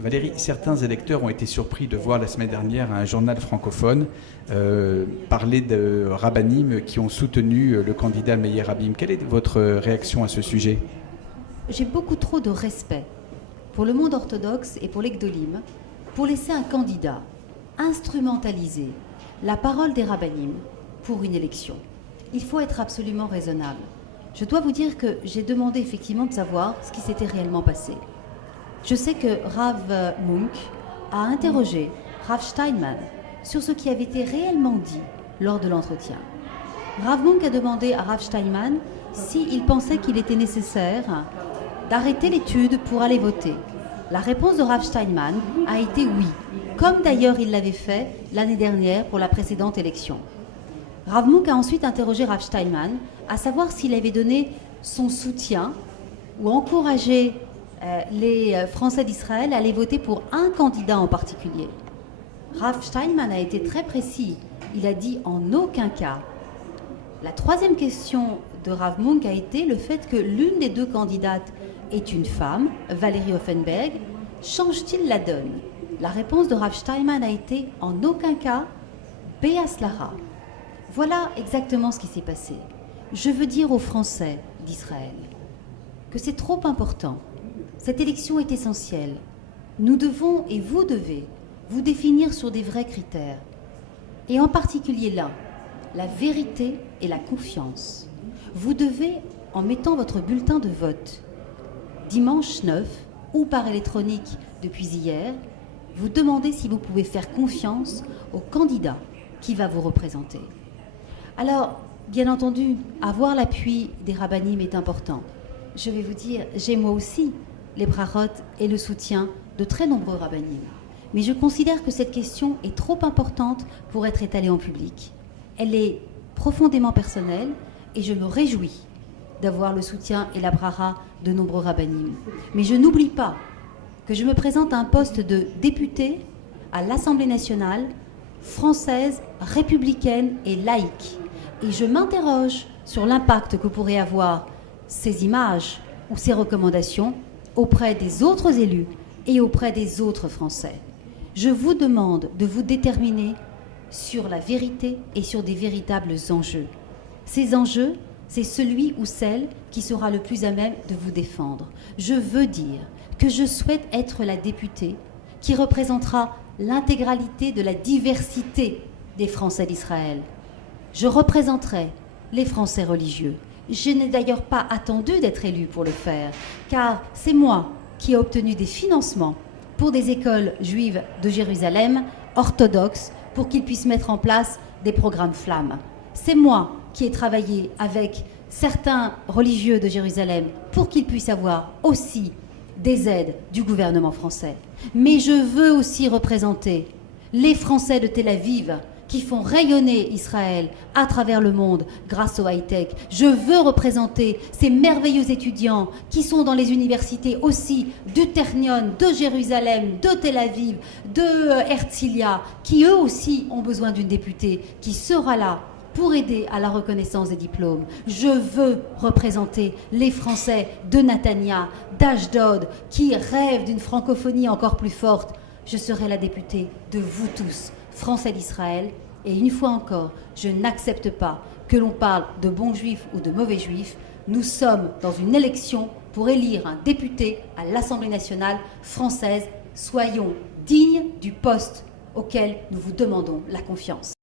Valérie, certains électeurs ont été surpris de voir la semaine dernière un journal francophone parler de rabbinim qui ont soutenu le candidat Meir Habib. Quelle est votre réaction à ce sujet? J'ai beaucoup trop de respect pour le monde orthodoxe et pour les Gdolim pour laisser un candidat instrumentaliser la parole des rabbinim pour une élection. Il faut être absolument raisonnable. Je dois vous dire que j'ai demandé effectivement de savoir ce qui s'était réellement passé. Je sais que Rav Munk a interrogé Rav Steinman sur ce qui avait été réellement dit lors de l'entretien. Rav Munk a demandé à Rav Steinman s'il pensait qu'il était nécessaire d'arrêter l'étude pour aller voter. La réponse de Rav Steinman a été oui, comme d'ailleurs il l'avait fait l'année dernière pour la précédente élection. Rav Munk a ensuite interrogé Rav Steinman à savoir s'il avait donné son soutien ou encouragé les Français d'Israël à aller voter pour un candidat en particulier. Rav Steinman a été très précis. Il a dit en aucun cas. La troisième question de Rav Munk a été le fait que l'une des deux candidates est une femme, Valérie Offenberg. Change-t-il la donne? La réponse de Rav Steinman a été en aucun cas, Béaslara. Voilà exactement ce qui s'est passé. Je veux dire aux Français d'Israël que c'est trop important. Cette élection est essentielle. Nous devons, et vous devez, vous définir sur des vrais critères. Et en particulier là, la vérité et la confiance. Vous devez, en mettant votre bulletin de vote, dimanche 9, ou par électronique depuis hier, vous demander si vous pouvez faire confiance au candidat qui va vous représenter. Alors, bien entendu, avoir l'appui des rabbinim est important. Je vais vous dire, j'ai moi aussi les brachot et le soutien de très nombreux rabbinim. Mais je considère que cette question est trop importante pour être étalée en public. Elle est profondément personnelle et je me réjouis d'avoir le soutien et la bracha de nombreux rabbinim. Mais je n'oublie pas que je me présente à un poste de député à l'Assemblée nationale française, républicaine et laïque. Et je m'interroge sur l'impact que pourraient avoir ces images ou ces recommandations auprès des autres élus et auprès des autres Français. Je vous demande de vous déterminer sur la vérité et sur des véritables enjeux. Ces enjeux, c'est celui ou celle qui sera le plus à même de vous défendre. Je veux dire que je souhaite être la députée qui représentera l'intégralité de la diversité des Français d'Israël. Je représenterai les Français religieux. Je n'ai d'ailleurs pas attendu d'être élue pour le faire, car c'est moi qui ai obtenu des financements pour des écoles juives de Jérusalem, orthodoxes, pour qu'ils puissent mettre en place des programmes flammes. C'est moi qui ai travaillé avec certains religieux de Jérusalem pour qu'ils puissent avoir aussi des aides du gouvernement français. Mais je veux aussi représenter les Français de Tel Aviv qui font rayonner Israël à travers le monde grâce au high-tech. Je veux représenter ces merveilleux étudiants qui sont dans les universités aussi du Ternion, de Jérusalem, de Tel Aviv, de Herzliya, qui eux aussi ont besoin d'une députée qui sera là pour aider à la reconnaissance des diplômes. Je veux représenter les Français de Natania, d'Ashdod, qui rêvent d'une francophonie encore plus forte. Je serai la députée de vous tous, Français d'Israël, et une fois encore, je n'accepte pas que l'on parle de bons juifs ou de mauvais juifs. Nous sommes dans une élection pour élire un député à l'Assemblée nationale française. Soyons dignes du poste auquel nous vous demandons la confiance.